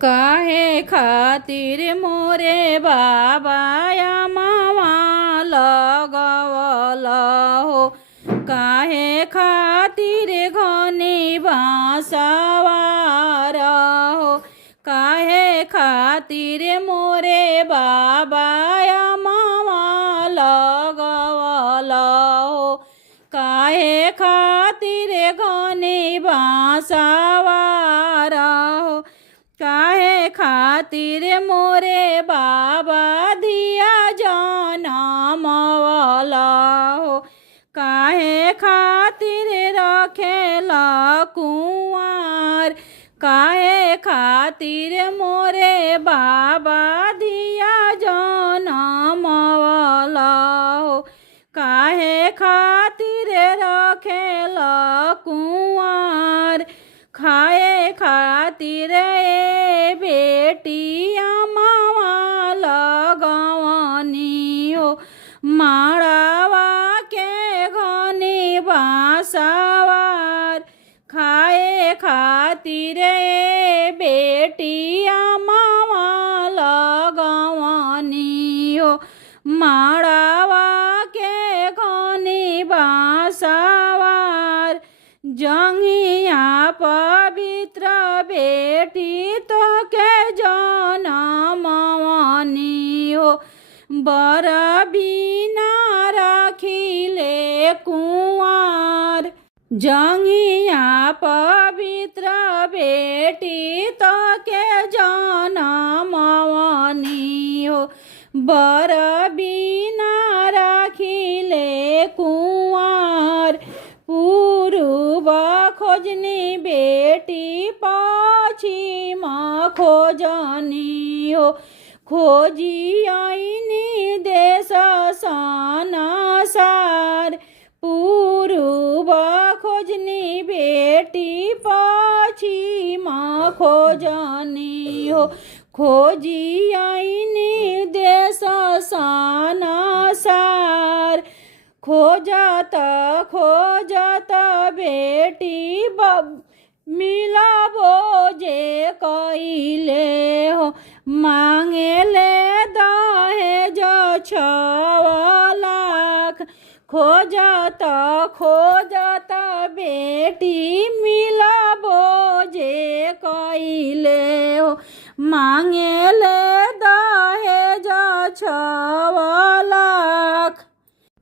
काहे खातिर मोरे बाबाया मामा लगवल हो। काहे खातिर घनी बाँसवार हो। काहे खातिर मोरे बाबाया मामा लगवल हो। काहे खातिर घनी बाँसवार हो। काहे खातिर मोरे बाबा दिया जनमवल हो। काहे खातिर रखेला कुंवर। काहे खातिर मोरे बाबा दिया जनमवल हो। काहे खातिर रखेला कुंवर। खाए खातिर ए बेटिया मामा लगवनी हो। माड़ावा के घनी बाँसवार। खाए खातिर ए बेटिया मामा लगवनी हो। माड़ावा के घनी बाँसवार। जंगिया पवित्र बेटी तोहके जनमवनी हो। बर बिना राखिले कुंवर। जंगिया पवित्र बेटी तोहके जनमवनी हो। बर बिना राखिले कुंवर। पूर्व खोजनी बेटी पश्चिम खोजनी हो। खोजी आईनी देश संसार। पूर्व खोजनी बेटी पश्चिम खोजनी हो। खोजी आईनी देश संसार। खोजत खोजत बेटी मिलबो जे कइले हो। मांगेले दहेज 6 लाख। खोजत खोजत बेटी मिलबो जे कइले हो। मांगेले दहेज 6 लाख।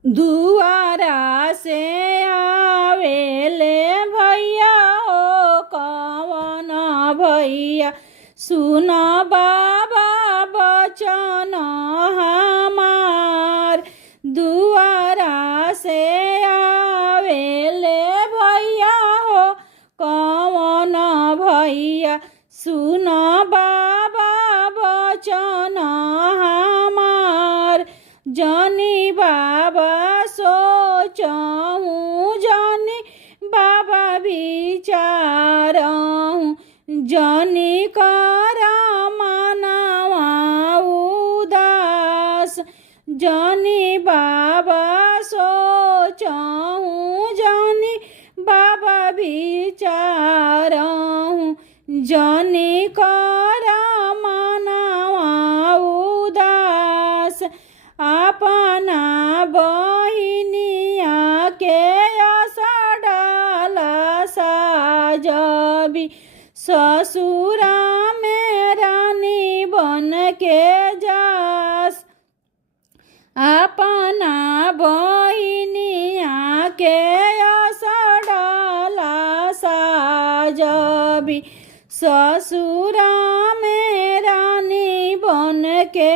दुआरा से आवेले भैया हो कवन भैया। सुन बाबा बचन हमार। दुआरा से आवेले भैया हो कवन भैया। सुन बाबा बचन हमार। जनी बाबा सोचहूँ जनी बाबा विचारहूँ। जनी कर मनवा उदास। जनी बाबा सोचहूँ जनी बाबा विचारहूँ। जनी कर मनवा उदास। अपना बहिनिया के असडाला साजबी। ससुरा में रानी बन के जास। अपना बहिनिया के असडाला साजबी। ससुरा में रानी बन के